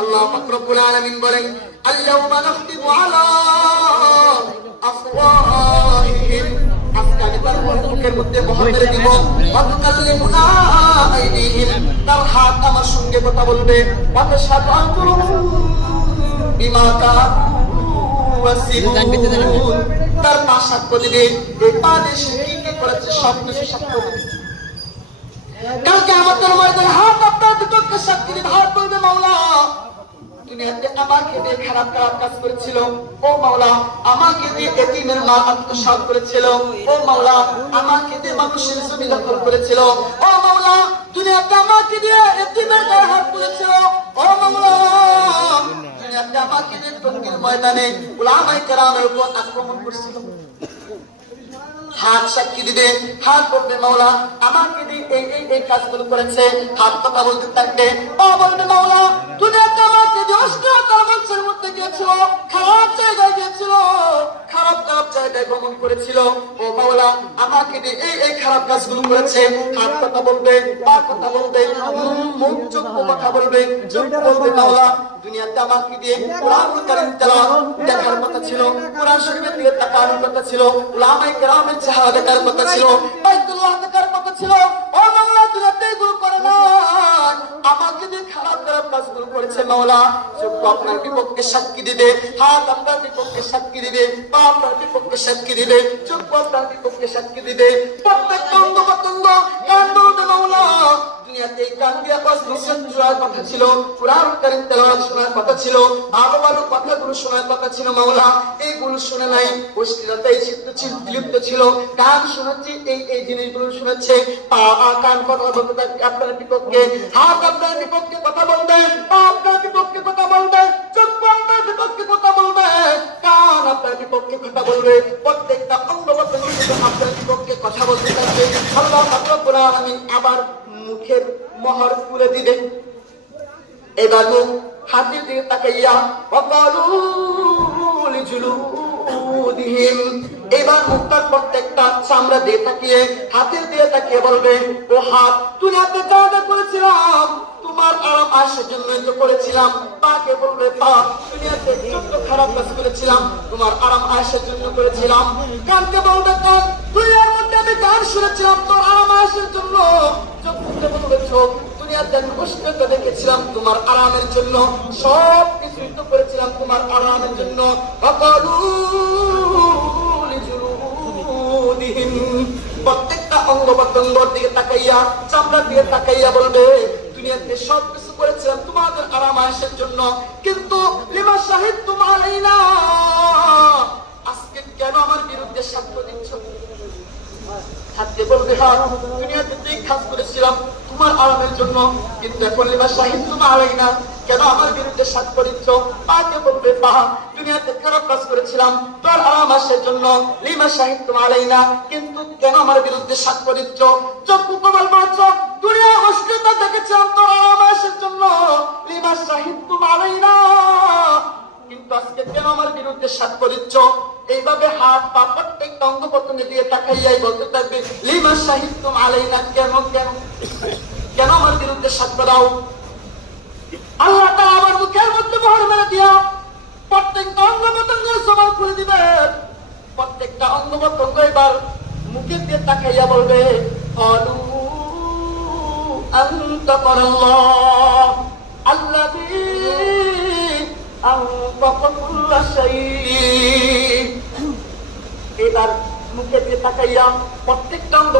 আল্লাহ রব্বুল আলামিন বলেন আল্লাহুম্মা নাখতিমু আলা আফওয়াহিহিম। আজকে আমি তার মুখের মধ্যে মোহর মেরে দিব ওয়াতুকাল্লিমুনা আইদিহিম। তার হাত আমার সঙ্গে কথা বলবে ওয়াতাশহাদু আরজুলুহুম বিমা কানু তার পা সাক্ষ্য দিবে এই পা দিয়ে কি কি করেছে সব কিছু সাক্ষ্য দিবে। কালকে ময়দানে করেছিল। ও মাওলা, আমাকে করেছিল। ও মাওলা, আমাকে করেছিল। আমাকে দিয়ে এতিমের তুলেছিল। ও মাওলা, দুনিয়াতে আমাকে দিয়ে টঙ্গির ময়দানে কেরামের উপর আক্রমণ করেছিল। হাত সাক্ষী দিবে, হাত বলবে, মাওলা, আমাকে দিয়ে এই এই কাজগুলো করেছে। হাত কথা বলতে থাকবে, ও বলবে, মাওলা, দুনিয়াতে আমাকে দিয়ে অষ্টআশি মধ্যে গিয়েছিল, খারাপ জায়গায় গিয়েছিল, খারাপ খারাপ জায়গায় ভ্রমণ করেছিল। ও মাওলা, আমাকে দিয়ে এই এই খারাপ কাজগুলো করেছে। হাত কথা বলবে, পা কথা বলবে, মুখ, চোখ কথা বলবে, চোখ বলবে, মাওলা, দুনিয়াতে আমাকে দিয়ে কোরআন কারিম তেলাওয়াত দেখার কথা ছিল। আমাকে দিয়ে খারাপ খারাপ কাজগুলো করেছে আপনার বিপক্ষে সাক্ষী দিবে, হাত আপনার বিপক্ষে দিবে, পা আপনার বিপক্ষে সাক্ষী দিবে চোখ আপনার বিপক্ষে সাক্ষী দিবে। প্রত্যেকটা অঙ্গ প্রত্যঙ্গ কান বলবে মাওলা। দুনিয়াতে কান দিয়া পাঁচ শোনার কথা ছিল, কোরআন কারিম তেলাওয়াত শোনার কথা ছিল ভালো ভালো কথাগুলো শোনার কথা ছিল মাওলা, এইগুলো শুনে নাই অশ্লীলতায় চিত্ত বিলুপ্ত ছিল কান শোনাচ্ছি, এই এই জিনিসগুলো শোনাচ্ছে, পা কান কথা বলতে আপনার বিপক্ষে, হাত আপনার বিপক্ষে কথা বলবে পা আপনার বিপক্ষে কথা বলবে চোখ আপনার বিপক্ষে কথা বলবে কান আপনার বিপক্ষে কথা বলবে, প্রত্যেকটা অঙ্গ আপনার বিপক্ষে কথা বলতে থাকবে। আল্লাহ আবার মুখের মোহর খুলে দিলেন। এবার মুখ হাতের দিকে তাকাইয়া লিজুলুদিহিম এবার মুখটার প্রত্যেকটা চামড়া দিয়ে তাকিয়ে হাতের দিয়ে তাকিয়ে বলবে, ও হাত তুই যা যা করেছিলাম। তোমার আরাম আসার জন্যই তো করেছিলাম। পাকে বলবে পা দুনিয়াতে যত খারাপ কাজ করেছিলাম। তোমার আরাম আসার জন্য করেছিলাম। কানকে বলবে, কান, দুনিয়ার মধ্যে আমি গান শুনেছিলাম। তোর আরাম আসার জন্য। খুলে বলবে দুনিয়াতে আমি দেখেছিলাম তোমার আরামের জন্য সব কিছুই তো করেছিলাম তোমার আরামের জন্য। প্রত্যেকটা অঙ্গ প্রত্যঙ্গর দিকে তাকাইয়া চামড়ার দিকে তাকাইয়া বলবে দুনিয়াতে সব কিছু করেছিলাম তোমাদের আরাম আয়েসের জন্য, কিন্তু লিমা শাহিদ তোমার আজকে কেন আমার বিরুদ্ধে সাক্ষ্য দিচ্ছ? থাকতে বলবে হ্যাঁ দুনিয়াতে তুই কাজ করেছিলাম, তোমার আরামের জন্য। কিন্তু এখন শাহিদ তোমার আলাই না। কেন আমার বিরুদ্ধে সাক্ষ্য দিচ্ছ পাকে বলবে? পাহা দুনিয়াতে খারাপ কাজ করেছিলাম? তোর আরাম আসার জন্য। লিমা শাহিদ তোমার আলাই না। কিন্তু কেন আমার বিরুদ্ধে সাক্ষ্য দিচ্ছ চক্ষু কমাল বলছ, দুনিয়া অশ্লীলতা দেখেছিলাম, তোর আরাম আসার জন্য। লিমা শাহিদ তোমার আলাই না। কিন্তু আজকে কেন আমার বিরুদ্ধে সাক্ষ্য দিচ্ছ এইভাবে হাত পা প্রত্যেক অঙ্গ প্রত্যঙ্গে দিয়ে তাকাইয়াই বলতে থাকবে, লিমা সাহিত্য আলাই না কেন কেন? কেন আমার বিরুদ্ধে সাক্ষ্য দাও? আল্লাহ তারা আমার মুখের মধ্যে মোহর মেরে দিয়া প্রত্যেকটা অঙ্গ প্রত্যঙ্গ সবার করে দিবে। প্রত্যেকটা অঙ্গ প্রত্যঙ্গ এবার মুখের দিয়ে তাকাইয়া বলবে হলু অন্ত করল্লাহ। এবার মুখে দিয়ে তাকাইয়া প্রত্যেকটা অঙ্গ